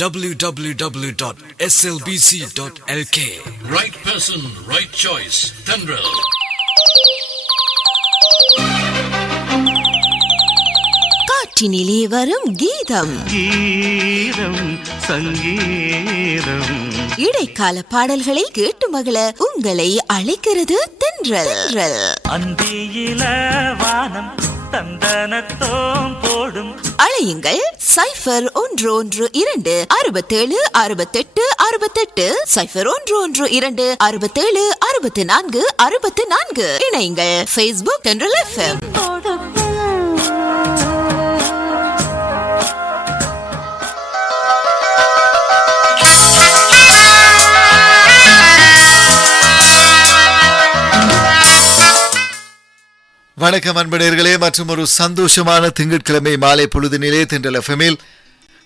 www.slbc.lk. Right person, right choice. Tendril. காற்றினிலே வரும் கீதம் கீதம் சங்கீதம் இடைக்கால பாடல்களை கேட்டு மகள உங்களை அழைக்கிறது தென்றல். அந்தியில வானம் தந்தனத்தோம் போடும் அழையுங்கள் 0112 67 68 68 0112 67 64 64. இணையுங்கள் Facebook தென்றல் FM. வணக்கம் அன்பனேர்களே, மற்றும் ஒரு சந்தோஷமான திங்கட்கிழமை மாலை பொழுதினிலே தென்றல் எஃப்எம்மில்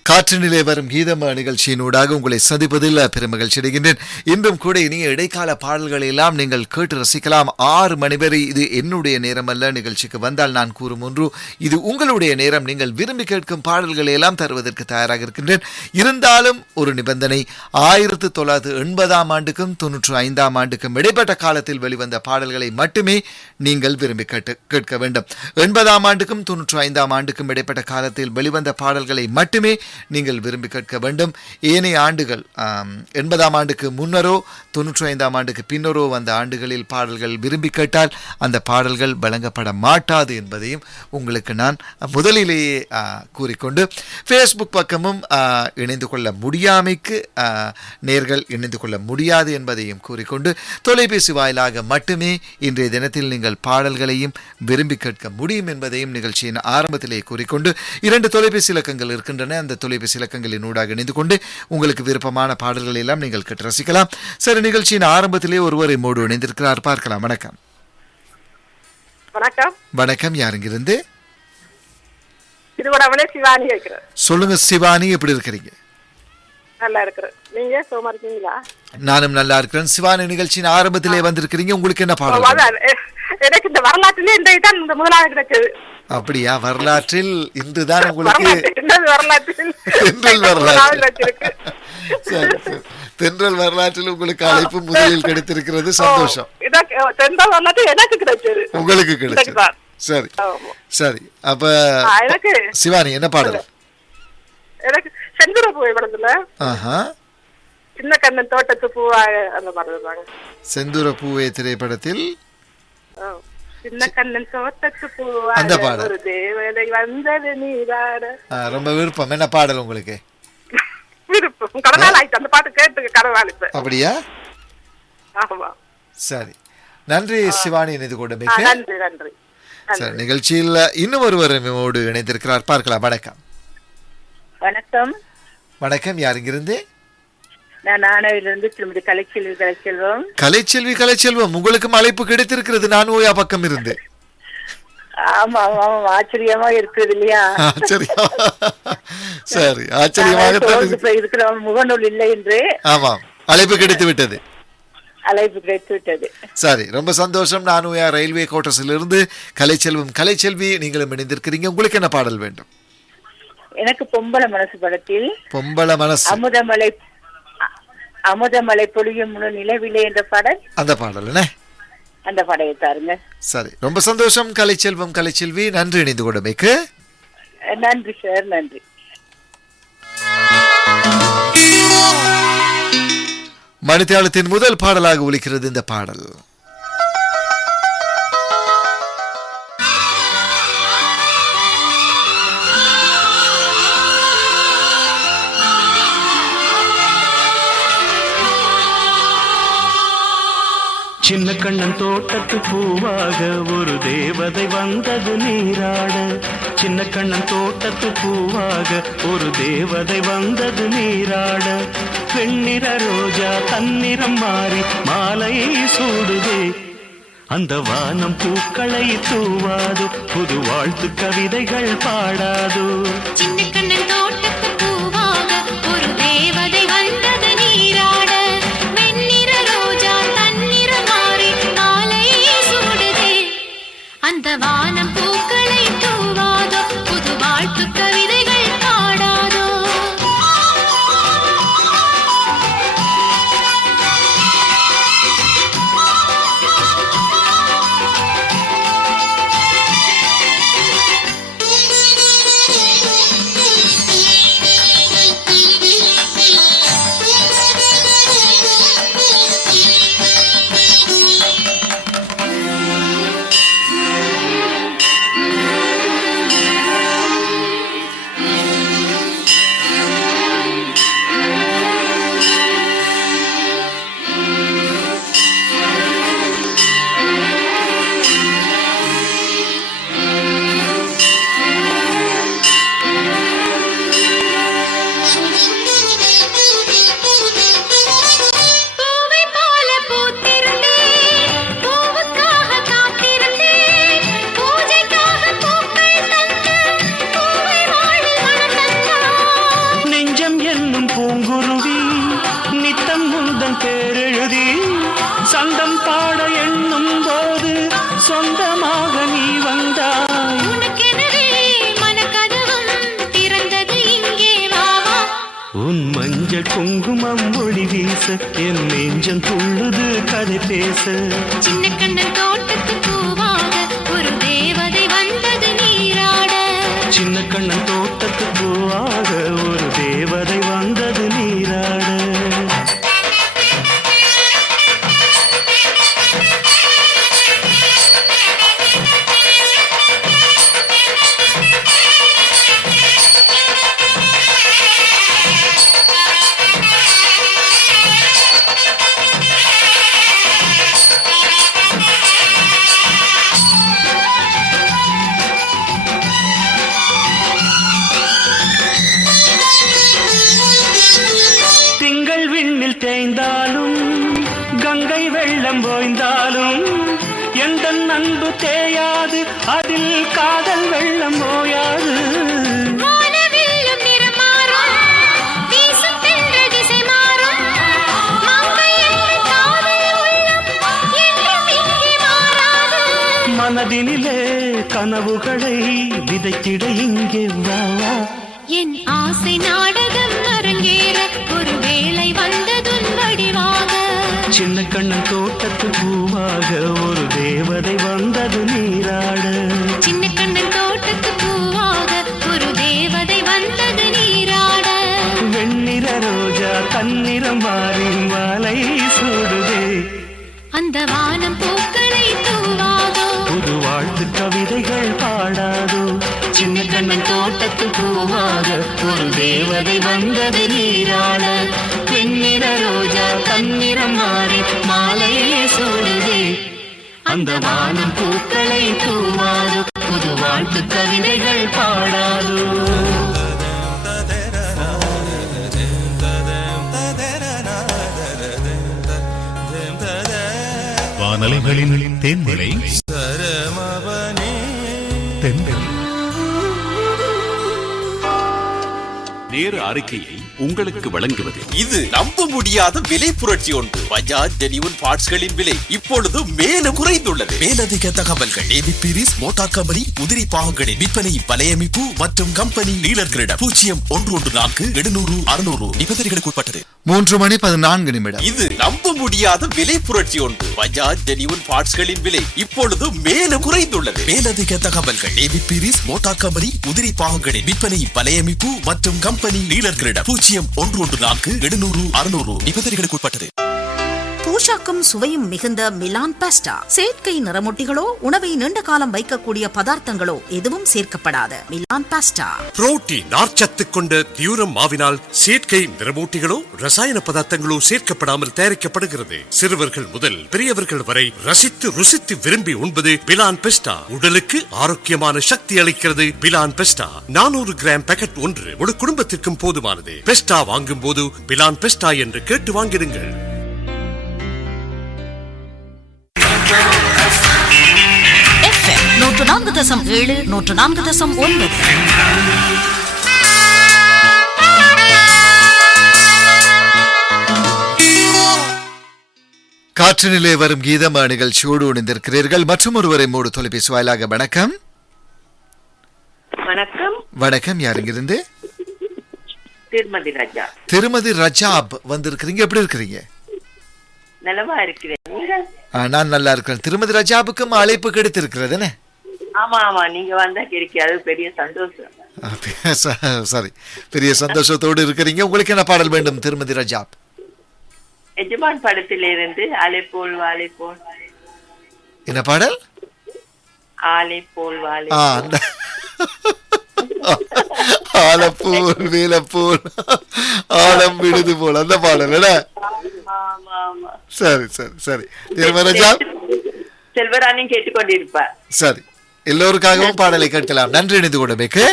காற்றினிலே வரும் கீதம் நிகழ்ச்சியினூடாக உங்களை சந்திப்பதில் பெருமகிழ்ச்சி அடைகின்றேன். இன்றும் கூட இனிய இடைக்கால பாடல்களை எல்லாம் நீங்கள் கேட்டு ரசிக்கலாம். 6 மணி வரை இது என்னுடைய நேரம் அல்ல. நிகழ்ச்சிக்கு வந்தால் நான் கூறும் ஒன்று, இது உங்களுடைய நேரம். நீங்கள் விரும்பி கேட்கும் பாடல்களை எல்லாம் தருவதற்கு தயாராக இருக்கின்றேன். இருந்தாலும் ஒரு நிபந்தனை, 1980ஆம் ஆண்டுக்கும் 95ஆம் ஆண்டுக்கும் இடைப்பட்ட காலத்தில் வெளிவந்த பாடல்களை மட்டுமே நீங்கள் விரும்பி கேட்க வேண்டும். 80ஆம் ஆண்டுக்கும் 95ஆம் ஆண்டுக்கும் இடைப்பட்ட காலத்தில் வெளிவந்த பாடல்களை மட்டுமே நீங்கள் விரும்பி கேட்க வேண்டும். ஏனைய ஆண்டுகள் 80ஆம் ஆண்டுக்கு முன்னரோ 95ஆம் ஆண்டுக்கு பின்னரோ வந்த ஆண்டுகளில் பாடல்கள் விரும்பி கேட்டால் அந்த பாடல்கள் வழங்கப்பட மாட்டாது என்பதையும் உங்களுக்கு நான் முதலிலேயே கூறிக்கொண்டு, ஃபேஸ்புக் பக்கமும் இணைந்து கொள்ள முடியாமைக்கு நேர்கள் இணைந்து கொள்ள முடியாது என்பதையும் கூறிக்கொண்டு, தொலைபேசி வாயிலாக மட்டுமே இன்றைய தினத்தில் நீங்கள் பாடல்களையும் விரும்பி கேட்க முடியும் என்பதையும் நிகழ்ச்சியின் ஆரம்பத்திலே கூறிக்கொண்டு, 2 தொலைபேசி இலக்கங்கள் இருக்கின்றன. அந்த தொலைபேசி இலக்கங்களின் ஊடாக இணைந்து கொண்டு உங்களுக்கு விருப்பமான பாடல்களை எல்லாம் நீங்கள் கேட்டு ரசிக்கலாம். சரி, நிகழ்ச்சியின் ஆரம்பத்திலே ஒருவர் மோடு இணைந்திருக்கிறார், பார்க்கலாம். வணக்கம். வணக்கம். வணக்கம். யாருங்கிருந்து? சிவானி கேட்கிறேன். சொல்லுங்க சிவானி, எப்படி இருக்கிறீங்க? நல்லா இருக்கிறேன். நீங்க சும்மா இருக்கீங்களா? நானும் நல்லா இருக்கிறேன். சிவானி, நிகழ்ச்சியின் ஆரம்பத்திலே வந்திருக்கிறீங்க. உங்களுக்கு என்ன பாடல்? எனக்கு இந்த வரலாற்றிலே இன்றைதான் இந்த முதலாவது கிடைச்சது. அப்படியா? வரலாற்றில் இன்றுதான் உங்களுக்கு தென்றல் வரலாற்றில் உங்களுக்கு அழைப்பு முதலில் கிடைத்திருக்கிறது. சந்தோஷம். உங்களுக்கு கிடைச்சது. சரி சரி. அப்ப சிவானி, என்ன பாடல்? எனக்கு செந்தூர பூவை படத்துல சின்ன கண்ணன் தோட்டத்து பூவாக அந்த பாடல் தாங்க. செந்தூர பூவே திரைப்படத்தில் சின்ன கண்ணன் தோட்டத்து பூவாக அந்த பாடல். ஒரு தேவதை வந்தது நீராட. ரொம்ப விருப்பம். என்ன பாடல் உங்களுக்கு? விருப்பம். கடனால ஆயிட்டு அந்த பாட்டு கேட்டு கடனால. அப்படியா? ஆமா. சரி, நன்றி சிவானி. இணைந்து கொண்டு நன்றி நன்றி. சரி, நிகழ்ச்சியில் இன்னும் ஒருவர் நம்மோடு இணைந்திருக்கிறார், பார்க்கலாம். வணக்கம். வணக்கம். வணக்கம். யாருங்கிருந்து? நான் நானவிலிருந்து திருமதி கலைச்செல்வம். கலைச்செல்வம், உங்களுக்கும் அழைப்பு கிடைத்திருக்கிறது. நான் ஓயா பக்கம் இருந்து. ஆமா ஆமா, ஆச்சரியமா இருக்குது இல்லையா? சரி, ஆச்சரியமாக இருக்கிற முகநூல் இல்லை என்று. ஆமாம், அழைப்பு கிடைத்து விட்டது. சரி, ரொம்ப சந்தோஷம். நான் ஓயா ரயில்வே கோட்டர்ஸில் இருந்து கலைச்செல்வி, நீங்களும் இணைந்திருக்கிறீங்க. உங்களுக்கு என்ன பாடல் வேண்டும்? எனக்கு பொம்பள மனசு படத்தில் பொம்பள மனசு, அமுதமலை பொழியும் முழு நிலவிலே என்ற பாடல். அந்த பாடல் என்ன? அந்த பாடலை தாருங்க. சரி, ரொம்ப சந்தோஷம் கலைச்செல்வி. நன்றி இணைந்து கொண்டமைக்கு. நன்றி சார், நன்றி. மணித்தியாலத்தின் முதல் பாடலாக ஒலிக்கிறது இந்த பாடல். சின்ன கண்ணன் தோட்டத்து பூவாக ஒரு தேவதை வந்தது நீராட. சின்ன கண்ணன் தோட்டத்து பூவாக ஒரு தேவதை வந்தது நீராட. வெண்ணிற ரோஜா தன்னிறம் மாறி மாலையை சூடுதே. அந்த வானம் பூக்களை தூவாது, புது வாழ்த்து கவிதைகள் பாடாது. சின்ன கண்ணன் தோட்டத்து பூவாக ஒரு தேவதை வந்தது நீராட. வெண்ணிற ரோஜா தன்னிற மாறி மாலையை சூடுதே. அந்த வானம் பூக்களை தூவாதோ, புது வாழ்த்து கவிதைகள் பாடாதோ. மஞ்சள் குங்குமம் ஒளி வீச என் நெஞ்சம் துள்ளுது கதை பேச. சின்ன கண்ணன் தோட்டத்து பூவாக ஒரு தேவதை வந்தது நீராட. சின்ன கண்ணன் தோட்டத்து பூவாக ஒரு தேவதை வந்தது நீராட. தேய்ந்தாலும் கங்கை வெள்ளம் ஓய்ந்தாலும் எந்த அன்பு தேயாது, அதில் காதல் வெள்ளம் ஓயாது. மனதினிலே கனவுகளை விதைத்திட இங்கே வா. என் ஆசை நாடகம் அரங்கேற ஒரு வேளை வந்ததுன் வடிவாக. சின்ன கண்ணன் தோட்டத்து பூவாக ஒரு தேவதை வந்தது நீராட. சின்ன கண்ணன் தோட்டத்து பூவாக ஒரு தேவதை வந்தது நீராட. வெண்ணிற ரோஜா தன்னிறம் மாறி மாலை சூடுதே. அந்த வானம் பூக்களை தூவாதோ, புது வாழ்த்து கவிதைகள் பாடாதோ. சின்ன கண்ணன் தோட்டத்து பூவாக ஒரு தேவதை வந்தது நீராட. வெண்ணிற ரோஜா தன்னிறம் மாறி மாலையே சூடுதே. அந்த வானம் பூக்களை தூவாதோ, புது வாழ்த்து கவிதைகள் பாடாதோ. வானலைகளின் தேன்மழை தென்றல். நேர அறிக்கையை உங்களுக்கு வழங்குவது இது நம்ப முடியாத விலை புரட்சி ஒன்று. பஜாஜ் ஜெனியூன் பார்ட்ஸ்களின் விலை இப்பொழுது மேலும் குறைந்துள்ளது. மேலதிக தகவல்கள் ஏபிபிரிஸ் மோட்டார் கம்பெனி உதிரி பாகங்களின் விற்பனை வலையமைப்பு மற்றும் கம்பெனி டீலர்களிடம் 0114 நிபந்தனைகளுக்கு உட்பட்டது. 3:14 இது நம்ப முடியாத விலை புரட்சி ஒன்று. பஜாஜ் ஜெனியூன் பார்ட்ஸ்களின் விலை இப்பொழுது மேலும் குறைந்துள்ளது. மேலதிக தகவல்கள் ஏபிபிரிஸ் மோட்டார் கம்பெனி உதிரி பாகங்களின் விற்பனை வலையமைப்பு மற்றும் கம்பெனி டீலர்களிடம் 0114 நிபந்தனைகளுக்கு உட்பட்டது. போஷாக்கும் சுவையும் மிகுந்த மிலான் பாஸ்டா. செயற்கை நிறமூட்டிகளோ உணவை நீண்ட காலம் வைக்கக்கூடிய பதார்த்தங்களோ எதுவும் சேர்க்கப்படாத மிலான் பாஸ்டா. புரோட்டீன் நார்ச்சத்து கொண்ட தியூரம் மாவினால் செயற்கை நிறமூட்டிகளோ ரசாயன பதார்த்தங்களோ சேர்க்கப்படாமல் தயாரிக்கப்படுகிறது. சிறுவர்கள் முதல் பெரியவர்கள் வரை ரசித்து ருசித்து விரும்பி உண்பது மிலான் பெஸ்டா. உடலுக்கு ஆரோக்கியமான சக்தி அளிக்கிறது. மிலான் பெஸ்டா 400 கிராம் பேக்கெட் ஒன்று ஒரு குடும்பத்திற்கும் போதுமானது. பெஸ்டா வாங்கும் போது மிலான் பெஸ்டா என்று கேட்டு வாங்கிடுங்கள். FM 104.7 104.9. காற்றினிலே வரும் கீதமா நிகழ்ச்சியோடு இணைந்திருக்கிறீர்கள். மற்றும் ஒருவரை மூடு தொலைபேசி வாயிலாக. வணக்கம். வணக்கம். வணக்கம். யாருங்கிருந்து? திருமதி ரஜா. திருமதி ரஜாப் வந்திருக்கிறீங்க. எப்படி இருக்கிறீங்க? நலமா இருக்கிறேன். நான் நல்லா இருக்கிறேன். திருமதி ரஜாபுக்கும் அழைப்பு கிடைத்திருக்கிறதுனே? ஆமா ஆமா, நீங்க வந்தா கிடைக்காது. பெரிய சந்தோஷம். சரி, பெரிய சந்தோஷத்தோடு இருக்கிறீங்க. உங்களுக்கு என்ன பாடல் வேண்டும் திருமதி ரஜாப்? எஜமான் படத்திலிருந்து அலைப்போல் வாழைப்போல். என்ன பாடல்? ஆலைப்போல் வாழை. ஆலப்போல் வேலப்போல் ஆலம் விடுது போல் அந்த பாடல். சரி சரி சரி. திருமரஜா செல்வராணியும் கேட்டுக்கொண்டிருப்பார். சரி, எல்லோருக்காகவும் பாடலை கேட்கலாம். நன்றி இணைந்து கொண்டமைக்கு.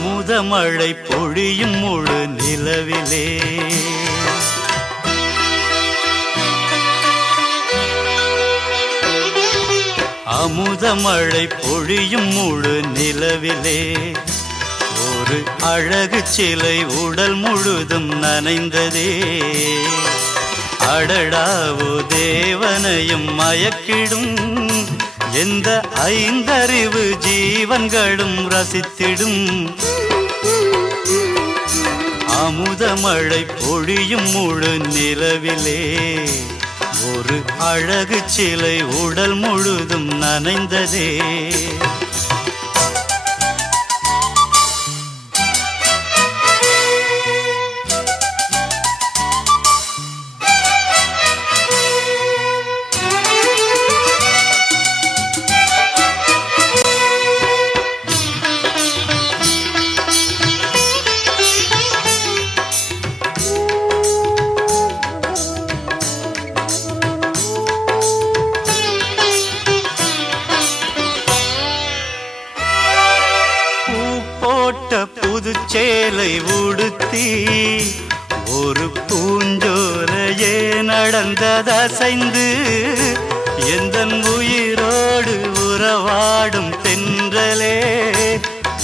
அமுதமழை பொழியும் முழு நிலவிலே அமுதமழை பொழியும் முழு நிலவிலே ஒரு அழகு சிலை உடல் முழுதும் நனைந்ததே அடடாவோ தேவனையும் மயக்கிடும் எந்த ஐந்தறிவு ஜீவன்களும் ரசித்திடும் அமுதமழை பொழியும் முழு நிலவிலே ஒரு அழகு சிலை உடல் முழுதும் நனைந்ததே புதுச்சேலை உடுத்தி ஒரு பூஞ்சோலையே நடந்ததசைந்து எந்தன் உயிரோடு உறவாடும் தென்றலே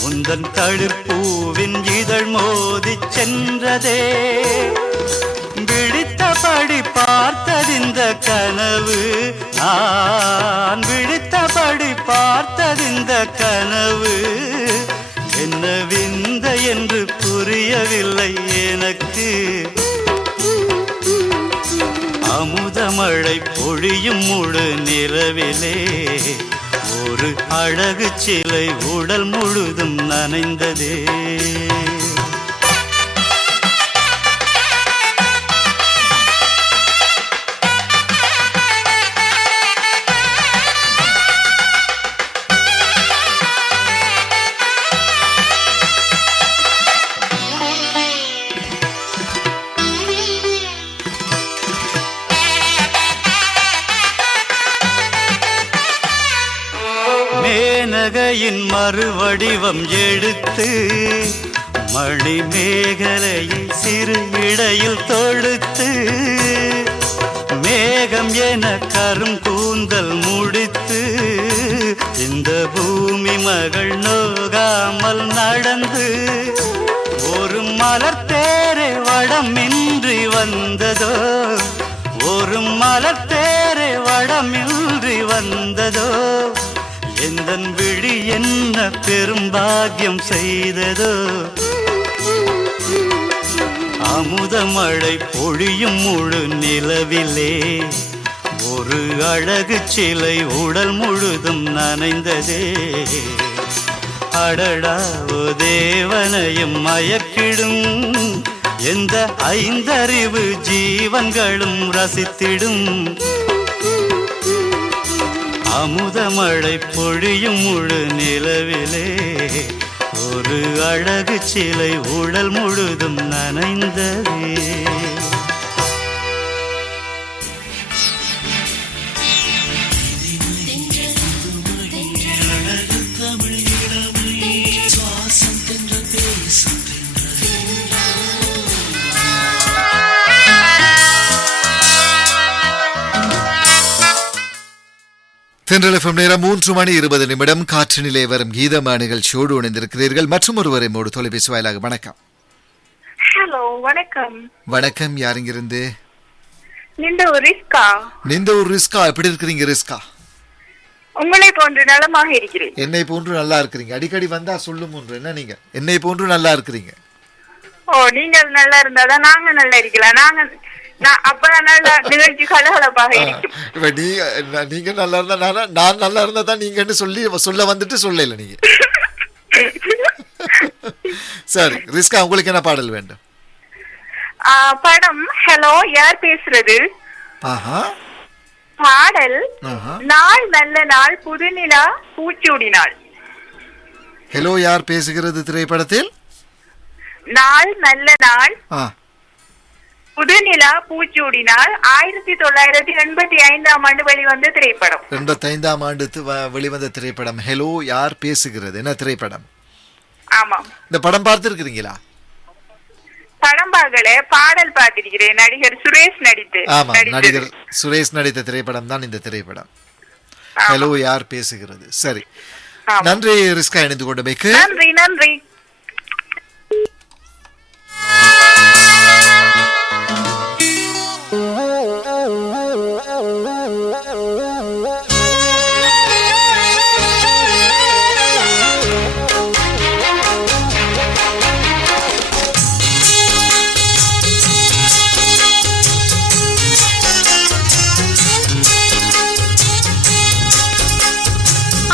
உந்தன் தளிர்பூவின் இதழ் மோதிச் சென்றதே விழித்தபடி பார்த்ததிந்த கனவு நான் விழித்தபடி பார்த்ததிந்த கனவு என்ன விந்த என்று புரியவில்லை எனக்கு அமுதமழை பொழியும் முழு நிலவிலே ஒரு அழகு சிலை உடல் முழுதும் நனைந்ததே மேனகையின் மறுவடிவம் எடுத்து மணி மேகலையை சிறு இடையில் தொடுத்து மேகம் என கரும் கூந்தல் முடித்து இந்த பூமி மகள் நோகாமல் நடந்து ஒரு மலர் தேரை வடமின்றி வந்ததோ ஒரு மலர் தேரை வடமின்றி வந்ததோ எந்தன் விழி என்ன பெரும்பாக்கியம் செய்ததோ அமுதமழை பொழியும் முழு நிலவிலே ஒரு அழகு சிலை உடல் முழுதும் நனைந்ததே அடடா ஓ தேவனையும் மயக்கிடும் எந்த ஐந்தறிவு ஜீவன்களும் ரசித்திடும் அமுதமழை பொழியும் முழு நிலவிலே ஒரு அழகு சிலை உடல் முழுதும் நனைந்ததே தென்றல் எஃப்எம் நேரம் 3:20 காற்று நிலை வரும் கீதமா நிகழ்ச்சியோடு இணைந்திருக்கிறீர்கள் மற்றும் ஒருவரை மோடு தொலைபேசி வாயிலாக வணக்கம். ஹலோ வணக்கம். வணக்கம், யார் இங்கிருந்து? நிந்தூர் ரிஸ்கா. நிந்தூர் ரிஸ்கா, எப்படி இருக்கிறீங்க ரிஸ்கா? உங்களை போன்று நலமாக இருக்கிறேன். என்னை போன்று நல்லா இருக்கிறீங்க. அடிக்கடி வந்தா சொல்லும் ஒன்று என்ன, நீங்க என்னை போன்று நல்லா இருக்கிறீங்க. ஓ, நீங்கள் நல்லா இருந்தாதான் நாங்க நல்லா இருக்கலாம். அப்பதான் நல்லா நிகழ்ச்சி கலகலப்பாக இருக்கும். நீங்க நல்லா இருந்தா நான் நல்லா இருந்தா தான் நீங்கன்னு சொல்ல வந்துட்டு சொல்லல நீங்க. சரி ரிஸ்கா, உங்களுக்கு என்ன பாடல் வேண்டும்? படம் ஹலோ யார் பேசுறது? பாடல் நாள் நல்ல நாள் புதுநிலா பூச்சூடினாள். ஹலோ யார் பேசுகிறது திரைப்படத்தில் நாள் நல்ல நாள் புதுநிலா பூச்சூடினால் 1985 ஆண்டு வெளிவந்த திரைப்படம். 85 ஆண்டு வெளிவந்த திரைப்படம். ஹலோ யார் பேசுகிறது என்ன திரைப்படம்? ஆமாம். இந்த படம் பார்த்திருக்கிறீங்களா? படம் பார்க்கல, பாடல் பார்த்திருக்கிறேன். நடிகர் சுரேஷ் நடித்து. ஆமா, நடிகர் சுரேஷ் நடித்த திரைப்படம் தான் இந்த திரைப்படம். ஹலோ யார் பேசுகிறது? சரி, நன்றி ரிஸ்கா இணைந்து கொண்டமைக்கு. நன்றி நன்றி.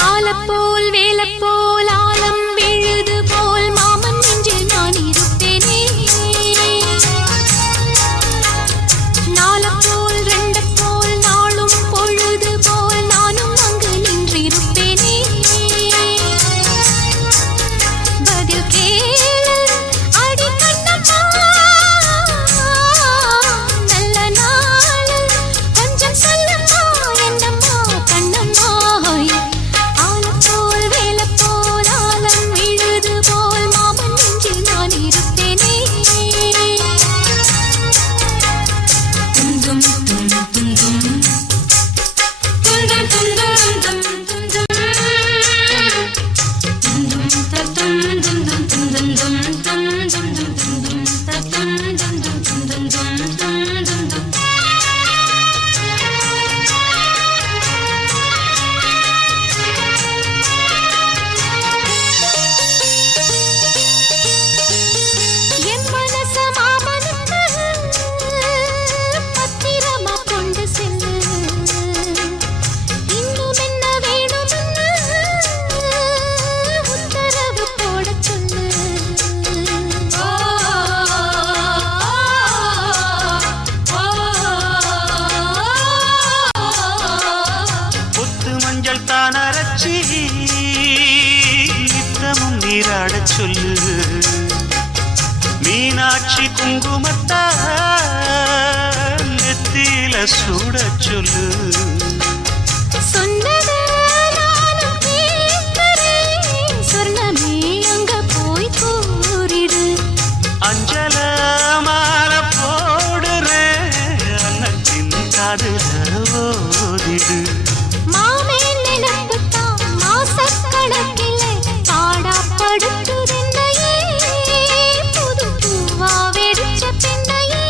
ஆலப்போல் வேலப்போல் ஆலம் விழுது போல் மாமன் நெஞ்சில் நான் இருப்பேனே. நாலப்போல் ரெண்டப்போல் நாளும் பொழுது போல் நானும் அங்கு நின்றிருப்பேனே. பதில் கேளு அடி கண்ணம்மா, நல்ல நாள் கொஞ்சம் சொல்லம்மா என்னம்மா கண்ணம்மா. ஆலப்போல் வேலப்போல் ஆலம் விழுது போல் மாமன் நெஞ்சில் நான் இருப்பேனே. துந்தும் துந்தும் துந்தும் துந்தும் துந்தும் துந்தும் துந்தும் தத்தும் துந்தும் துந்தும் துந்தும் துந்தும் துந்தும் தத்தும் துந்தும் துந்தும் துந்தும் துந்தும். என் மனச மாமனுக்கு பத்திரமா கொண்டு செல்லு. இன்னும் என்ன வேணும்னு உத்தரவு போடச் சொல்லு. புத்து மஞ்சள் தான் அரைச்சி நித்தமும் நீராடச் சொல்லு. மீனாட்சி குங்குமத்தா நெத்தியில சூடச் சொல்லு. சொன்னதை நானும் கேட்கிறேன். சொர்ணமே அங்க போய் கூறிடு. அஞ்சல மாலை போடுறேன், அன்னத்தின் காதுல ஓதிடு. மாமே நினைப்புத்தான் மாசக்கணக்கிலே பாடாப்படுத்துதென்னையே. புது பூவா வெடிச்ச பெண்ணையே.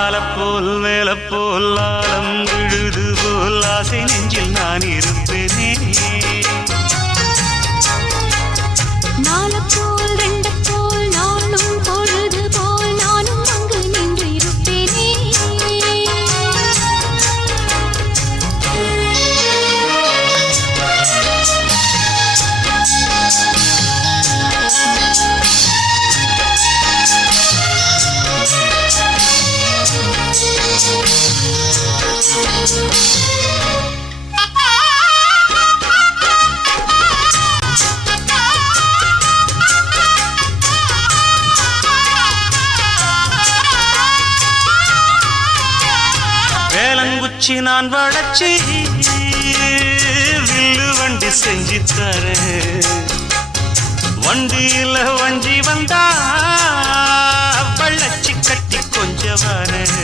ஆலப்போல் மேலப்போல் ஆலம் விழுது போல் ஆசை நெஞ்சில் நான் இருப்பேனே. நாலப்போல் ரெண்டப்போல் நாளும் பொழுது போல் நானும் அங்கு நின்று இருப்பேனே. வேலங்குச்சி நான் வளைச்சி வில்லு வண்டி செஞ்சு தரேன். வண்டியில வஞ்சி வந்தா வள்ளச்சி கட்டி கொஞ்சம் வரேன்.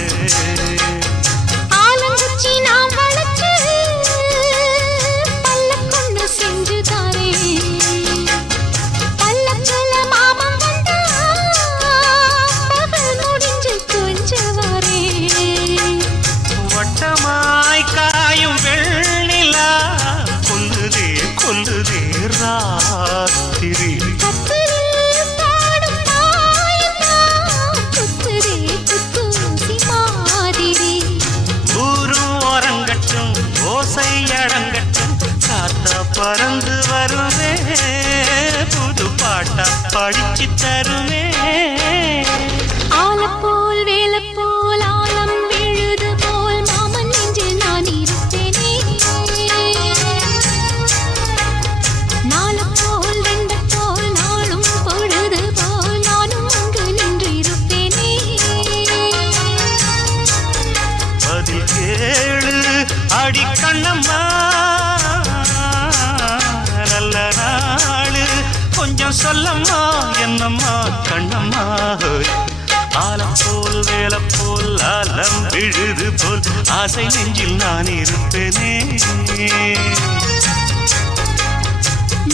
ஆலங்குச்சி நான் வளைச்சு பல்லக்கொண்டு செஞ்சு தாரேன். பல்லக்குல மாமன் வந்தா பகல் முடிஞ்சு கொஞ்சம் வரேன். வட்டமாய் காயும் வெள்ளிலா கொல்லுதே கொல்லுதே ராத்திரி. கத்திரில் பாடும் தாயத்தான் குத்துதே குத்தூசி மாதிரி. ஊரு ஓரங்கட்டும் ஓசை அடங்கட்டும் காத்தா பறந்து வருவே, புது பாட்டா படிச்சு தருவே. ஆலப்போல் வேலப்போல் ஆலம் விழுது போல் மாமன் நெஞ்சில் நான் இருப்பேனே. நாலப்போல் ரெண்டப்போல் நாளும் பொழுது போல் நானும் அங்கு நின்று இருப்பேனே. பதில் கேளு அடி கண்ணம்மா, நல்ல நாளு சொல்லம்மா என்னம்மா கண்ணம்மா ஆலப்போல் வேலப்போல் ஆலம் விழுது போல் ஆசை நெஞ்சில் நான் இருப்பேனே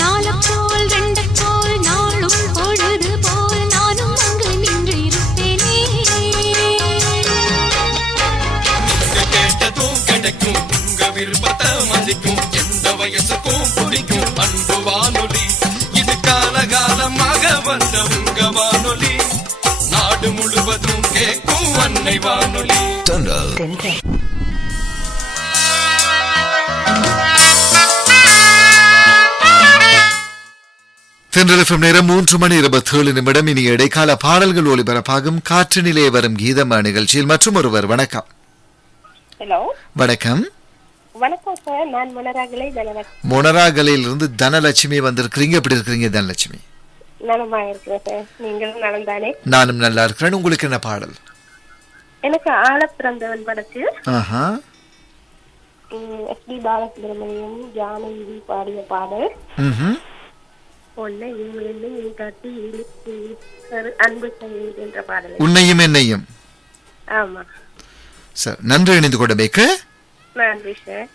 நாலப்போல் ரெண்டப்போல் நாளும் பொழுது போல் நானும் அங்கு நின்று இருப்பேனே கேட்டதும் கிடைக்கும் உங்க விருப்பத்தை மதிக்கும் எந்த வயசுக்கும் பிடிக்கும் அன்பு வானொலி இது காலகாலமாக வந்த உங்க வானொலி நாடு முழுவதும் கேட்கும் அன்னை வானொலி தென்றல் FM நேரம் 3:27 இனி இடைக்கால பாடல்கள் ஒலிபரப்பாகும் காற்று நிலைய வரும் கீதமா நிகழ்ச்சியில் மற்றும் ஒருவர் வணக்கம். ஹலோ வணக்கம். வணக்கம் சார், நான் மொனராகலை தனலட்சுமி. மொனராகலையிலிருந்து தனலட்சுமி வந்திருக்கிறீங்க. எப்படி இருக்கிறீங்க தனலட்சுமி? நலமா இருக்கிறேன் சார், நீங்களும் நலம் தானே? நானும் நல்லா இருக்கிறேன். உங்களுக்கு என்ன பாடல்? எனக்கு ஆள பிறந்தவன் படத்து ஆஹா. எஸ்பி பாலசுப்ரமணியம் ஜானகி பாடிய பாடல் உன்னையும் என்னையும் காட்டி அன்பு செய்வது என்ற பாடல். உன்னையும் என்னையும். ஆமா சார், நன்றி இணைந்து கொண்டமைக்கு. நன்றி சார்.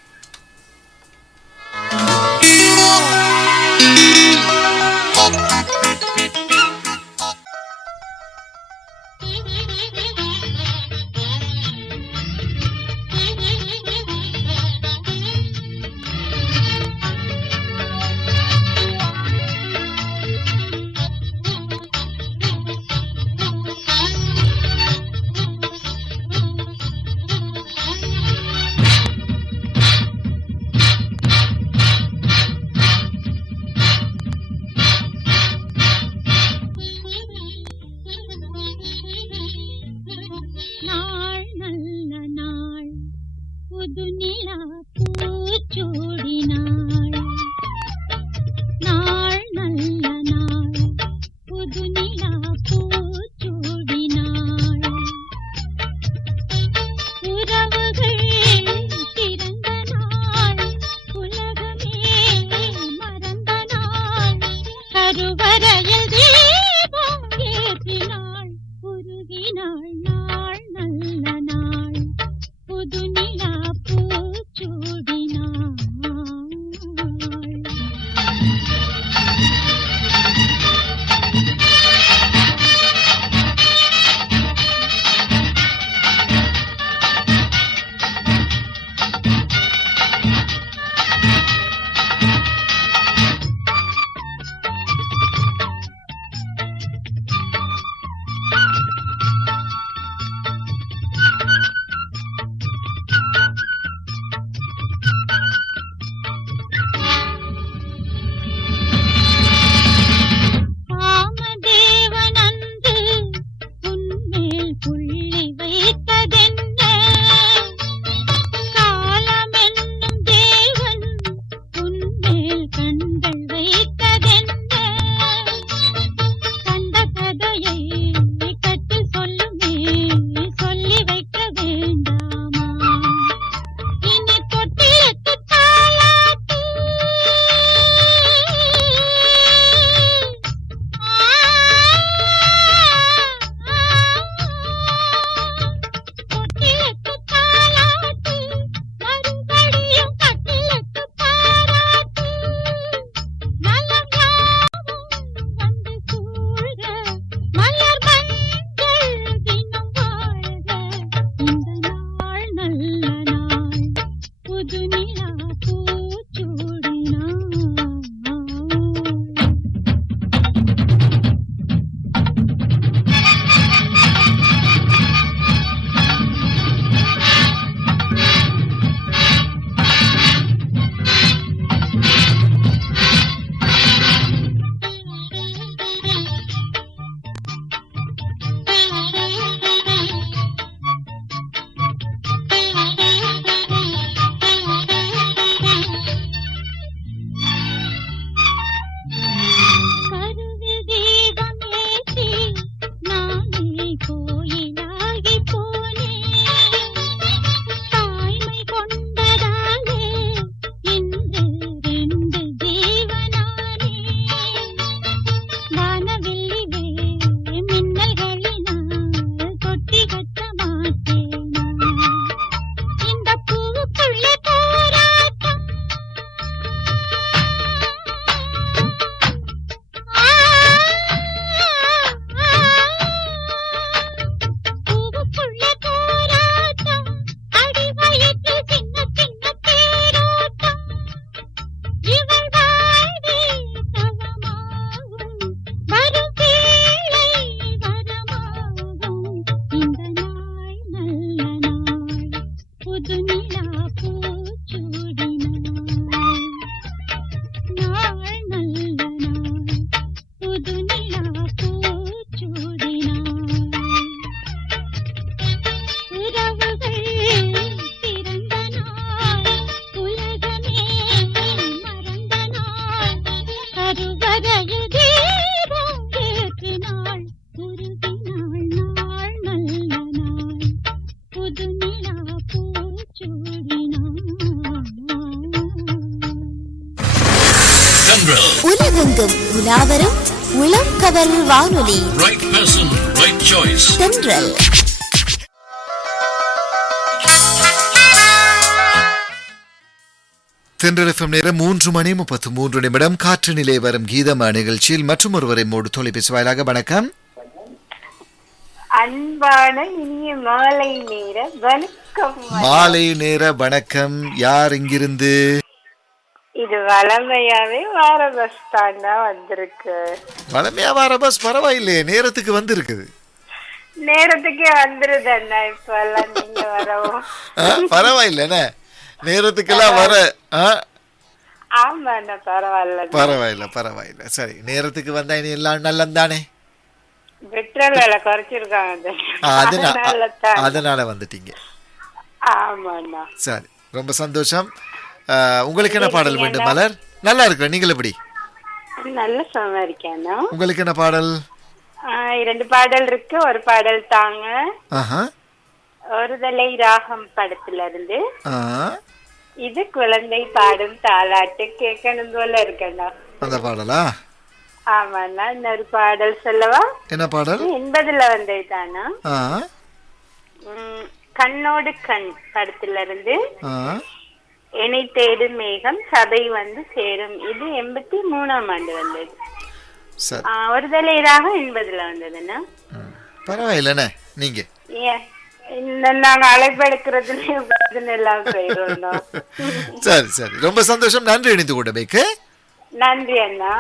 கருவறையில் தீபம் ஏற்றினாள் உருகினாள் நாள் நல்ல நாள் புது நிலா பூச்சூடினாள். Tendril. உலகெங்கும் உலாவரும் உளம் கவர் வானொலி Right person, right choice. தென்றல். தென்றல் FM நேரம் 3:33 காற்று நிலை வரும் கீதமா நிகழ்ச்சியில் மற்றும் ஒருவரை மோடு தொலைபேசி வாயிலாக. வணக்கம். அன்பான இனிய மாலை நேர வணக்கம். மாலை நேர வணக்கம். யார் இங்கிருந்து? இது வளமையாவே வார பஸ் தான் வந்திருக்கு. வளமையா வார பஸ் பரவாயில்லையே, நேரத்துக்கு வந்திருக்குது. நேரத்துக்கே வந்துருது அண்ணா. இப்ப எல்லாம் நீங்க வரவும் பரவாயில்லண்ணே, நேரத்துக்கெல்லாம் வர. ஆமா அண்ணா, பரவாயில்ல பரவாயில்ல. சரி, நேரத்துக்கு வந்தா இனி எல்லாம் நல்லதானே. பெட்ரோல் விலை குறைச்சிருக்காங்க, அதனால வந்துட்டீங்க. ஆமா அண்ணா. சரி, ரொம்ப சந்தோஷம். உங்களுக்கு என்ன பாடல் வேண்டும் மலர்? நல்லா இருக்கிறேன், நீங்கள் எப்படி? நல்ல சுகமா இருக்கேன். உங்களுக்கு என்ன பாடல்? 2 பாடல் இருக்கு. ஒரு பாடல் தாங்க. ஒரு தலை ராகம் படத்துல இருந்து இது குழந்தை பாடும் தாலாட்டு கேட்கணும் போல இருக்கேன்னா. அந்த பாடலா? ஆமாண்ணா. இன்னொரு பாடல் சொல்லவா? என்ன பாடல்? 80ல வந்தது தானா? கண்ணோடு கண் படத்துல இருந்து என்னை தேடும் மேகம் சபை வந்து சேரும். இது 83ஆம் ஆண்டு வந்தது. ஒரு தலைராக 80ல வந்ததுன்னா பரவாயில்லண்ணே. நீங்க நாங்க அழைப்பெடுக்கிறதுல எல்லாம் செய்யறோம். சரி, ரொம்ப சந்தோஷம். நன்றி இணைந்து கொண்டமைக்கு. நன்றி அண்ணா.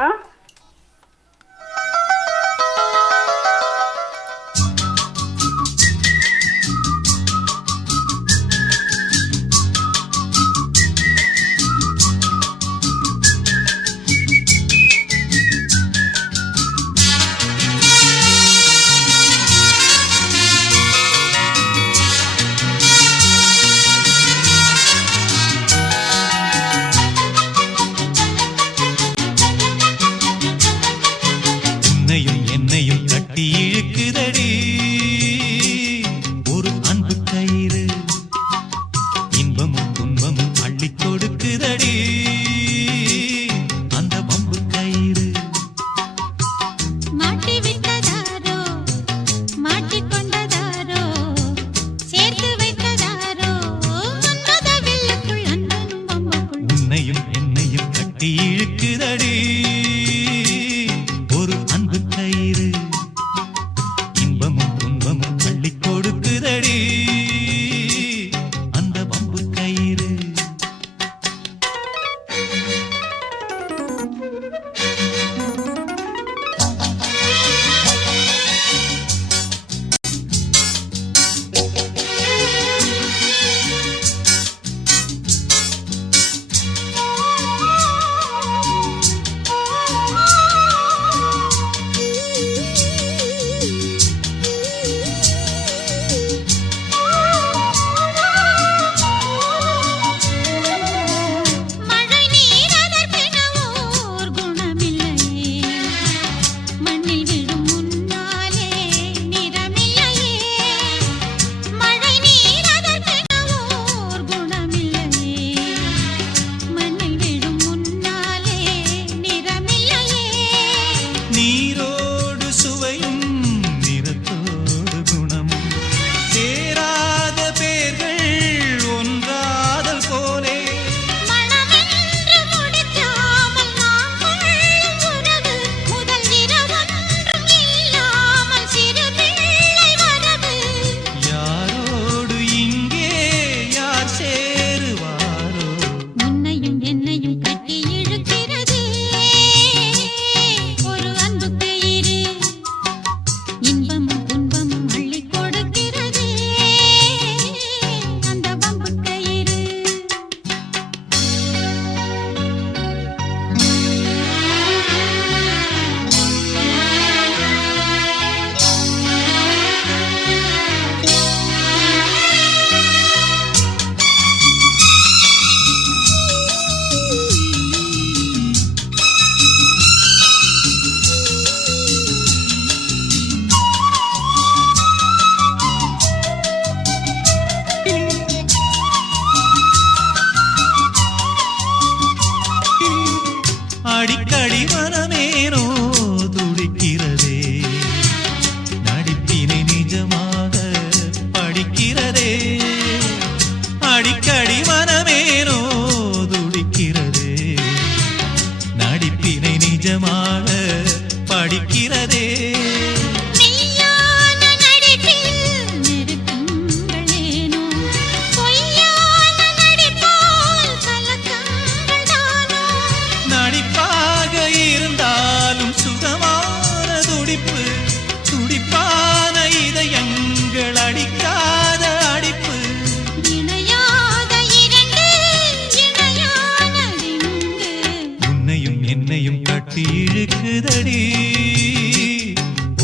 கட்டி இழுக்குதடி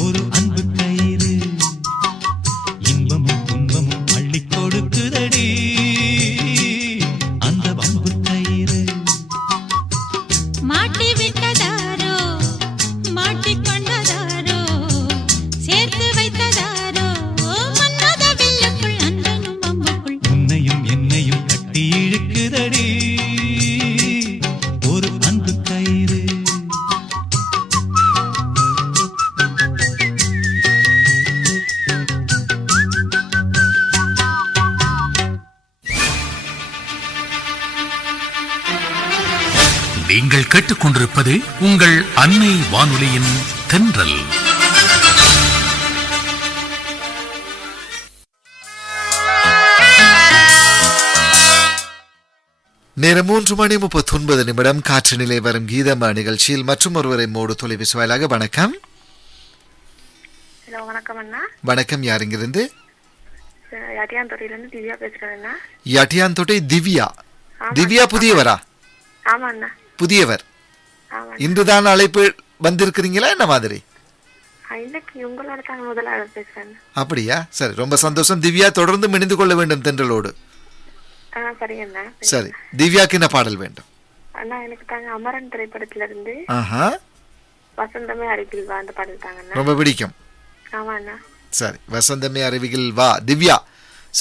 ஒரு அன்பு கயிறு இன்பமும் துன்பமும் அள்ளி கொடுக்குதடி அந்த வம்பு கயிறு மாட்டி விட்டதாரோ மாட்டிக்கொண்டதாரோ சேர்த்து வைத்ததாரோ மன்னத வில்லுக்குள் அன்பனும் வம்புக்குள் உன்னையும் என்னையும் கட்டி இழுக்குதடி ஒரு அன்பு கயிறு நீங்கள் கேட்டுக்கொண்டிருப்பது உங்கள் அன்னை வானொலியின் தென்றல். நேரம் 3:39 காற்று நிலை வரும் கீதமா நிகழ்ச்சியில் மற்றும் ஒருவரை மோடு தொலைபேசி வாயிலாக. வணக்கம். ஹலோ, வணக்கம் அண்ணா. வணக்கம். யாருங்கிருந்து? யாட்டியாந்தோட்டையிலிருந்து திவ்யா பேசுறேன் அண்ணா. யாட்டியாந்தோட்டை திவ்யா. திவ்யா புதியவரா? ஆமா அண்ணா. புதியவர். இன்றுதான் அழைப்பு வந்திருக்கிறீங்களா என்ன மாதிரி? இன்னைக்கு உங்களோட தான் முதல்ல பேசுறேன். அப்படியா? சரி, ரொம்ப சந்தோஷம் திவ்யா. தொடர்ந்து இணைந்து கொள்ள வேண்டும் தென்றலோடு. சரி அண்ணா. சரி, திவ்யாக்கு என்ன பாடல் வேண்டும்? அண்ணா எனக்கு தாங்க அமரன் திரைப்படத்துல இருந்து வசந்தமே அருகில் வா அந்த பாடல் தாங்க அண்ணா. ரொம்ப பிடிக்கும். ஆமா அண்ணா. சரி, வசந்தமே அருகில் வா திவ்யா.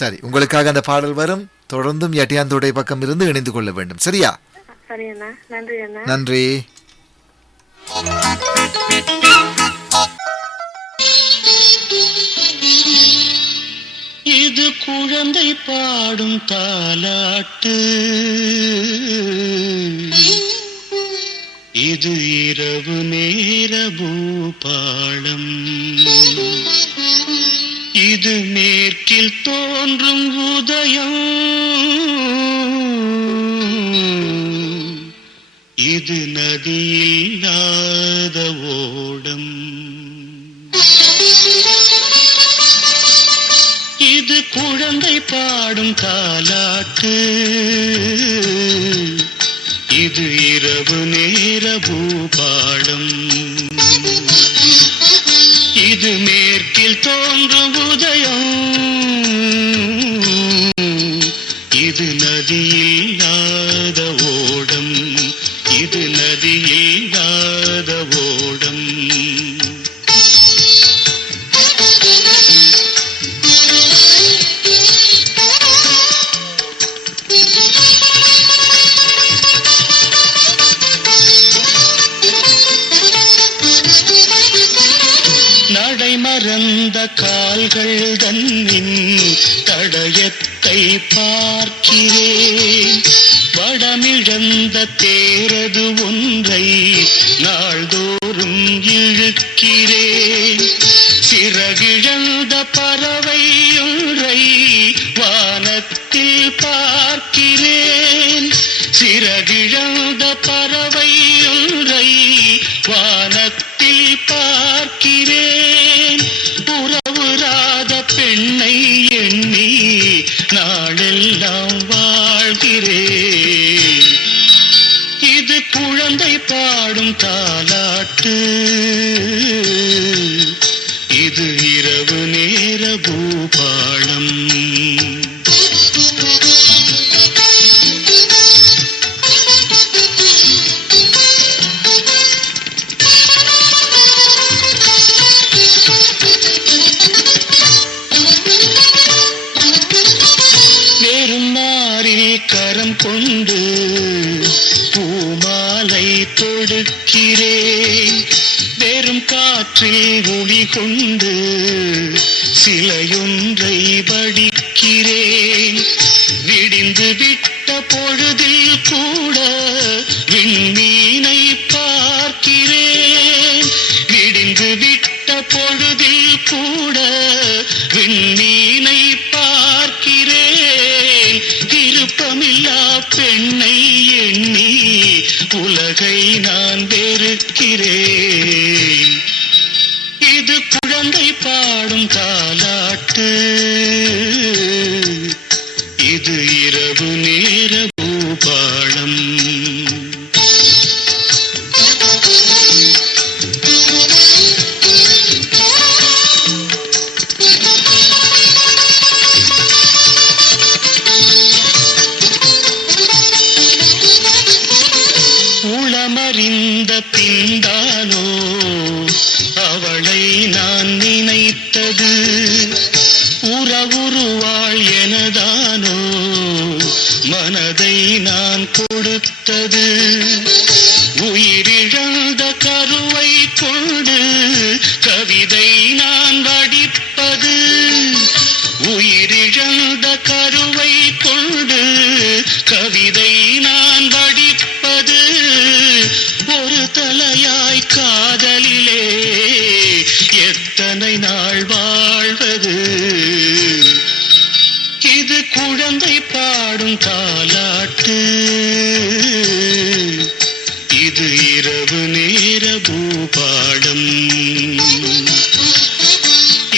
சரி, உங்களுக்காக அந்த பாடல் வரும். தொடர்ந்தும் யாட்டியாந்தோட்டை பக்கம் இருந்து இணைந்து கொள்ள வேண்டும். சரியா? சரி அண்ணா. நன்றி அண்ணா. நன்றி. இது குழந்தை பாடும் தாலாட்டு, இது இரவு நேர பூபாளம், இது மேற்கில் தோன்றும் உதயம், இது நதியில்லாத ஓடம், இது குழந்தை பாடும் தாலாட்டு, இது இரவு நேர பூபாளம், இது மேற்கில் தோன்றும் உதயம், இது நதியில்லாத ஓடம், இது நதியில்லாத ஓடம். நடைமறந்த கால்கள் தன்னின் தடயத்தை பார்க்கிறேன், வடமிழந்த தேரது ஒன்றை நாள்தோறும் இழுக்கிறேன், சிறகிழந்த பறவை ஒன்றை வானத்தில் பார்க்கிறேன், சிறகிழந்த பறவை ஒன்றை வானத்தில் பார்க்கிறேன், உறவுறாத பெண்ணை எண்ணி நாளெல்லாம் வாழ்கிறேன், இது குழந்தை பாடும் தாலாட்டு, இது இரவு நேர பூபாளம். கரம் கொண்டு பூமாலை தொடுக்கிறேன், வெறும் காற்றில் ஒளி கொண்டு சிலையொன்றை வடிக்கிறேன், விடிந்து விட்ட பொழுதில் கூட விண்மீனை பார்க்கிறேன், விடிந்து விட்ட பொழுதில் கூட விண்மீனை பார்க்கிறேன், விருப்பமில்லா பெண்ணை எண்ணி உலகை நான் வெறுக்கிறேன், இது குழந்தை பாடும் தாலாட்டு, இது இரவு நேர பூபாளம். எனதானோ அவளை நான் நினைத்தது உறவுருவாள் எனதானோ மனதை நான் கொடுத்தது உயிரிழந்த கருவை கொண்டு கவிதை நான் வடிப்பது உயிரிழந்த கருவை கொண்டு கவிதை நான் வடிப்பது ஒரு தலையாய் காதலிலே எத்தனை நாள் வாழ்வது இது குழந்தை பாடும் தாலாட்டு இது இரவு நேர பூபாடம்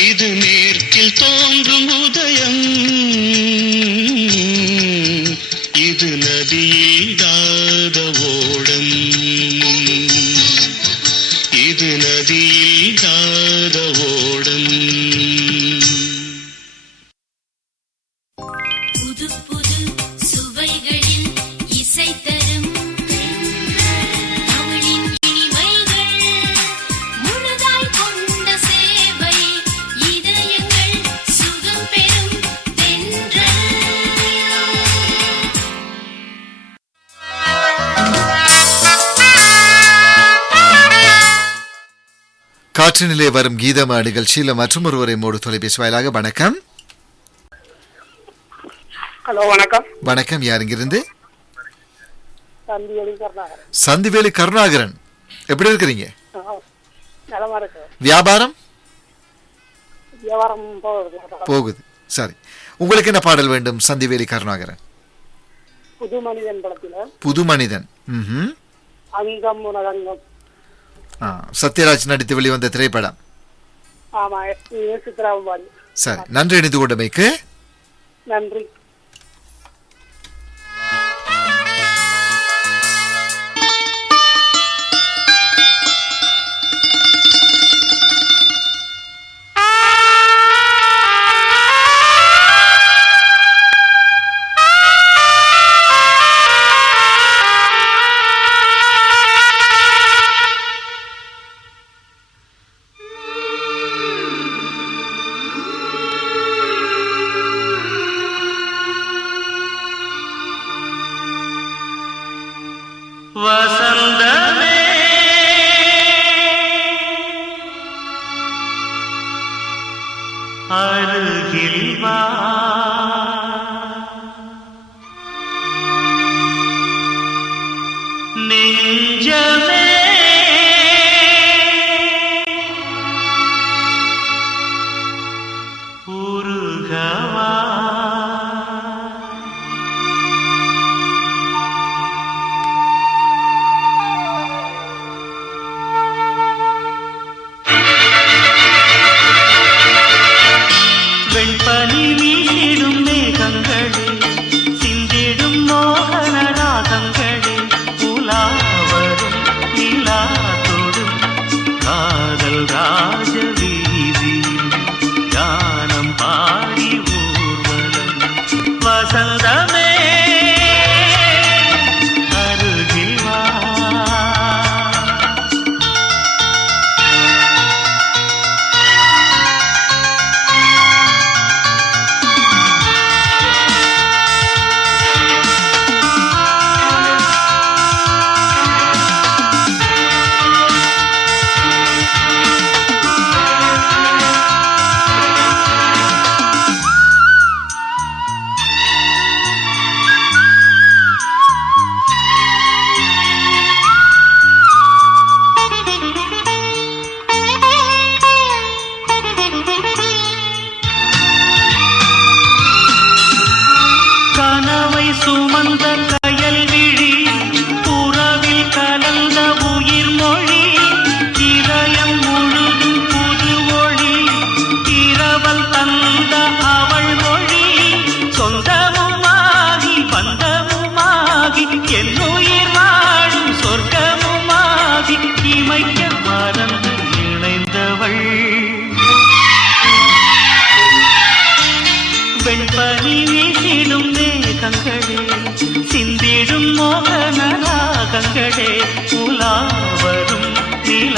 இது மேற்கில் தோன்றும் உதயம் இது நதியில்லாத ஓடம் இது நதியில்லாத ஓடம் புது புது சுவைகளில் இசை தரும் தமிழின் இனிமைகள் முழுதாய் கொண்ட சேவை இதயங்கள் சுகம் பெறும் தென்றல். காற்றினிலே வரும் கீதமா நிகழ்ச்சியில் மற்றும் ஒருவரை மோடு தொலைபேசி வாயிலாக வணக்கம். ஹலோ வணக்கம். வணக்கம், யார் இங்கிருந்து? சந்திவேலி கருணாகரன். சந்திவேலி கருணாகரன், எப்படி இருக்கிறீங்க? நலமா இருக்கு. வியாபாரம் வியாபாரம் போகுது. சரி, உங்களுக்கு என்ன பாடல் வேண்டும் சந்திவேலி கருணாகரன்? புது மனிதன் படத்துல புது மனிதன். அங்கம் உனதங்கம். சத்யராஜ் நடித்து வெளிவந்த திரைப்படம். ஆமா, சித்ராவுமாரி. சரி, நன்றி இணைந்து கொண்டமைக்கு. நன்றி. வசந்தமே அருகில் வா நெஞ்சமே உருகவா வெண்பனி வீசிடும் மேகங்களே சிந்திடும் மோகன ராகங்களே உலாவரும் நிலா தொடும் காதல் ராஜ வீதியில் கானம் பாடி ஊர்வலம் வசந்தமே அருகில் வா கனவை சுமந்த கயல் விழி புறவில் கலந்த உயிர் மொழி இதயம் முழுதும் புது ஒளி இரவல் தந்த அவள் மொழி சொந்தமுமாகி பந்தமுமாகி என்னுயிர் வாழும் சொர்க்கமுமாகி இமைக்க மறந்து இணைந்தவள் வெண்பனி வீசிடும் மேகங்களே சிந்திடும் மோகன ராகங்களே உலாவரும் நில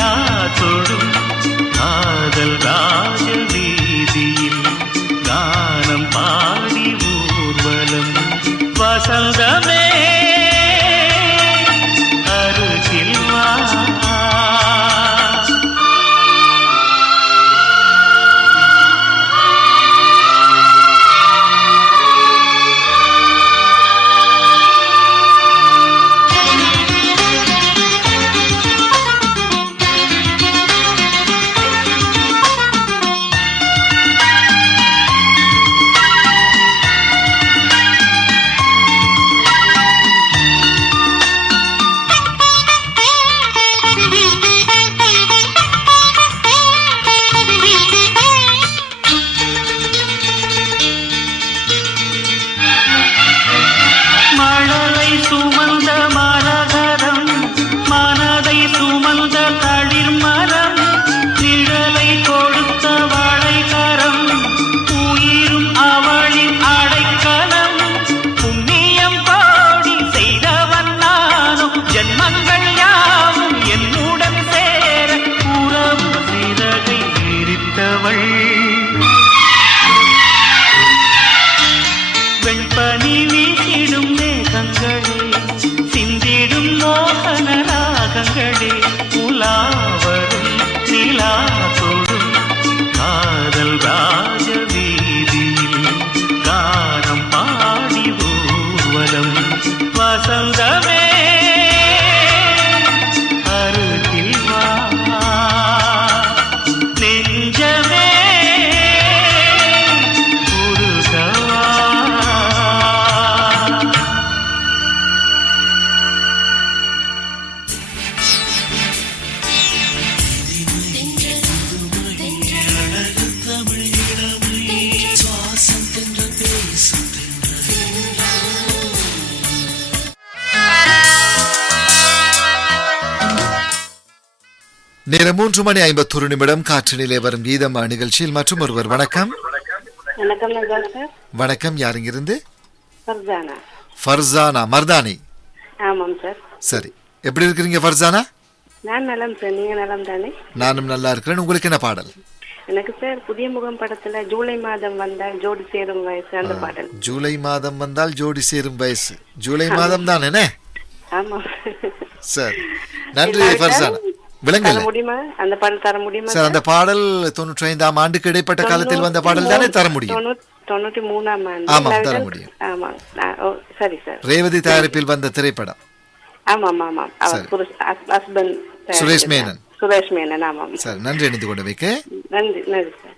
நேரம் 3:51 காற்று நிலை வரும் கீதம் நிகழ்ச்சியில் மற்றும் ஒருவர். வணக்கம். வணக்கம் சார். வணக்கம். யாருங்கிருந்து? ஃபர்சானா. ஃபர்சானா மர்தானி. ஆமாம் சார். சரி, எப்படி இருக்கிறீங்க ஃபர்சானா? நான் நலம் சார், நீங்க நலம் தானே? நானும் நல்லா இருக்கிறேன். உங்களுக்கு என்ன பாடல்? எனக்கு சார் புதிய முகம் படத்துல ஜூலை மாதம் வந்தால் ஜோடி சேரும் வயசு அந்த பாடல். ஜூலை மாதம் வந்தால் ஜோடி சேரும் வயசு. ஜூலை மாதம் தான் என்ன? ஆமா. சரி, நன்றி ஃபர்சானா. விளங்கல முடியுமா அந்த பாடல் தர முடியுமா சார்? அந்த பாடல் 95ஆம் ஆண்டுக்கு இடைப்பட்ட காலத்தில் வந்த பாடல் தானே? தர முடியும். 93ஆம் ஆண்டு. ஆமா, தர முடியும். ஆமா. சரி சார். ரேவதி தயாரிப்பில் வந்த திரைப்படம். ஆமாம் ஆமாம். அவர் ஹஸ்பண்ட் சுரேஷ் மேனன். சுரேஷ் மேனன். ஆமாம் சார், நன்றி. இணைந்து கொண்டு வைக்க நன்றி. நன்றி சார்.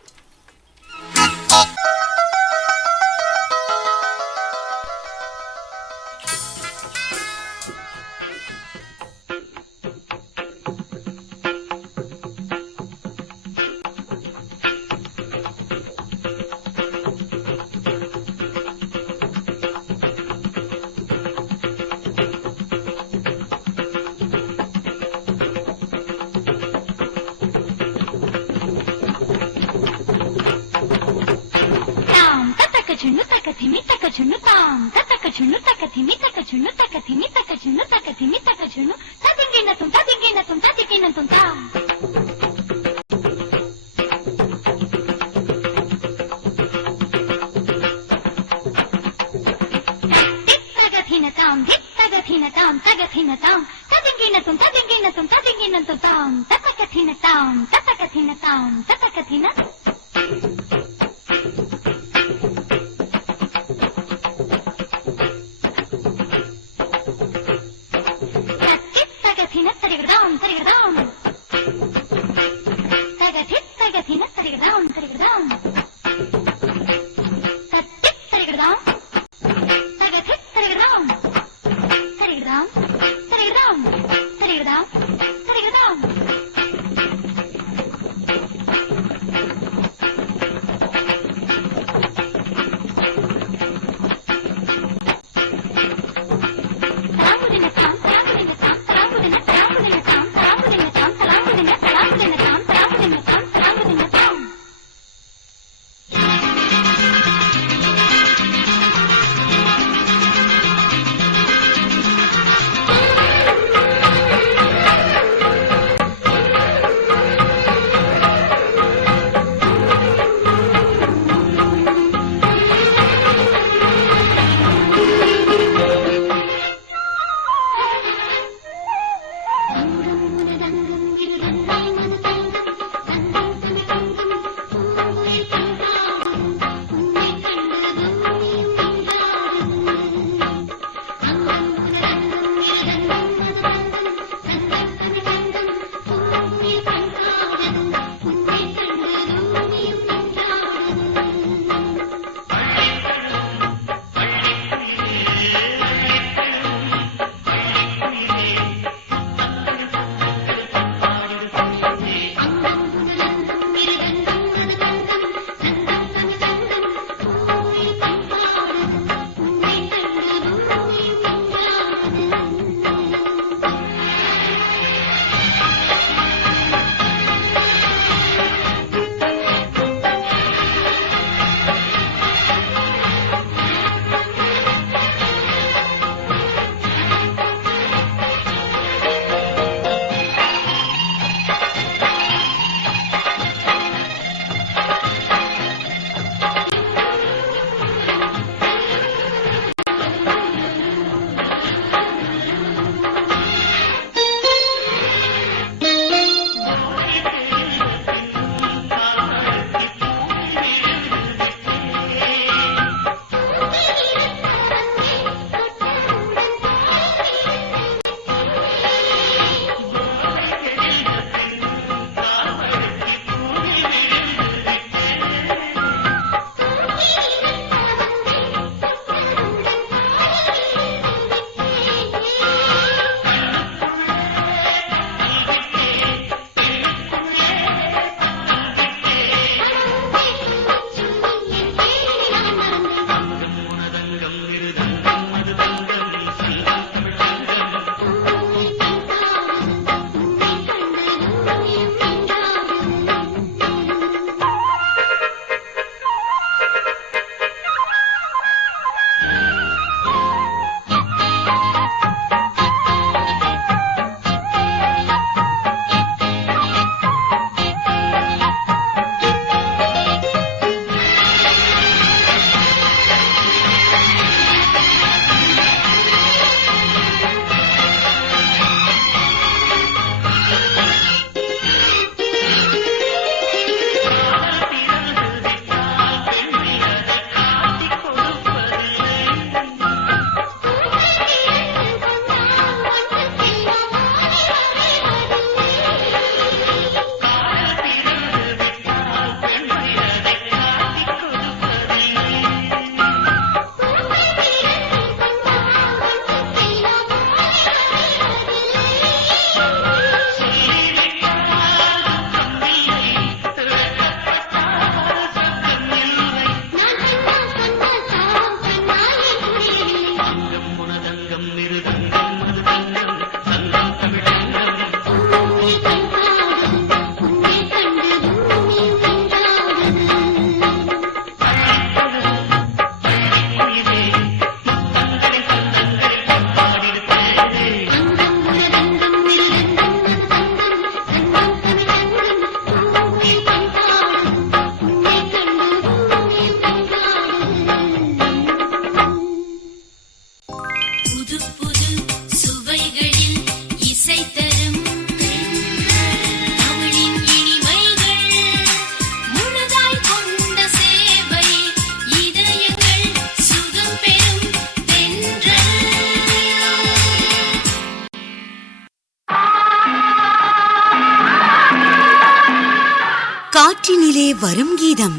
காற்றினிலே வரும் கீதம்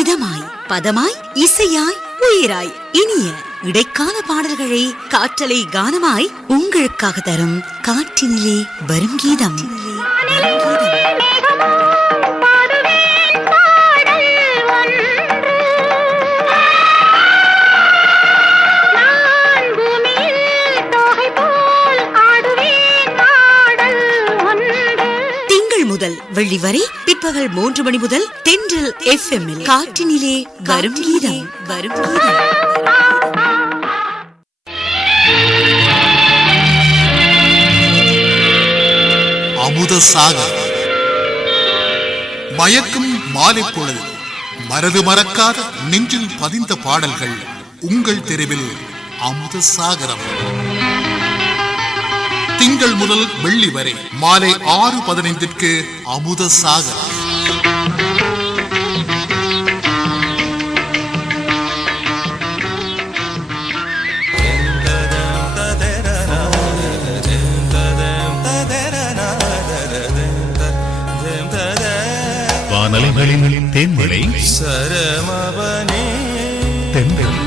இதமாய் பதமாய் இசையாய் உயிராய் இனிய இடைக்கால பாடல்களை காற்றலை கானமாய் உங்களுக்காக தரும் காற்றினிலே வரும் கீதம். முதல் வெள்ளி வரை பிற்பகல் 3 மணி முதல் தென்றல் FM காற்றினிலே வரும் கீதம் வரும் கீதம். அமுத சாகர் மயக்கும் மாலை பொழுது மனது மறக்காத நெஞ்சில் பதிந்த பாடல்கள் உங்கள் தெருவில் அமுத சாகரம். திங்கள் முதல் வெள்ளி வரை மாலை 6:15 அமுத சாகரம். வானலைகளின் தேன்மழை சரமபனே தென்றல்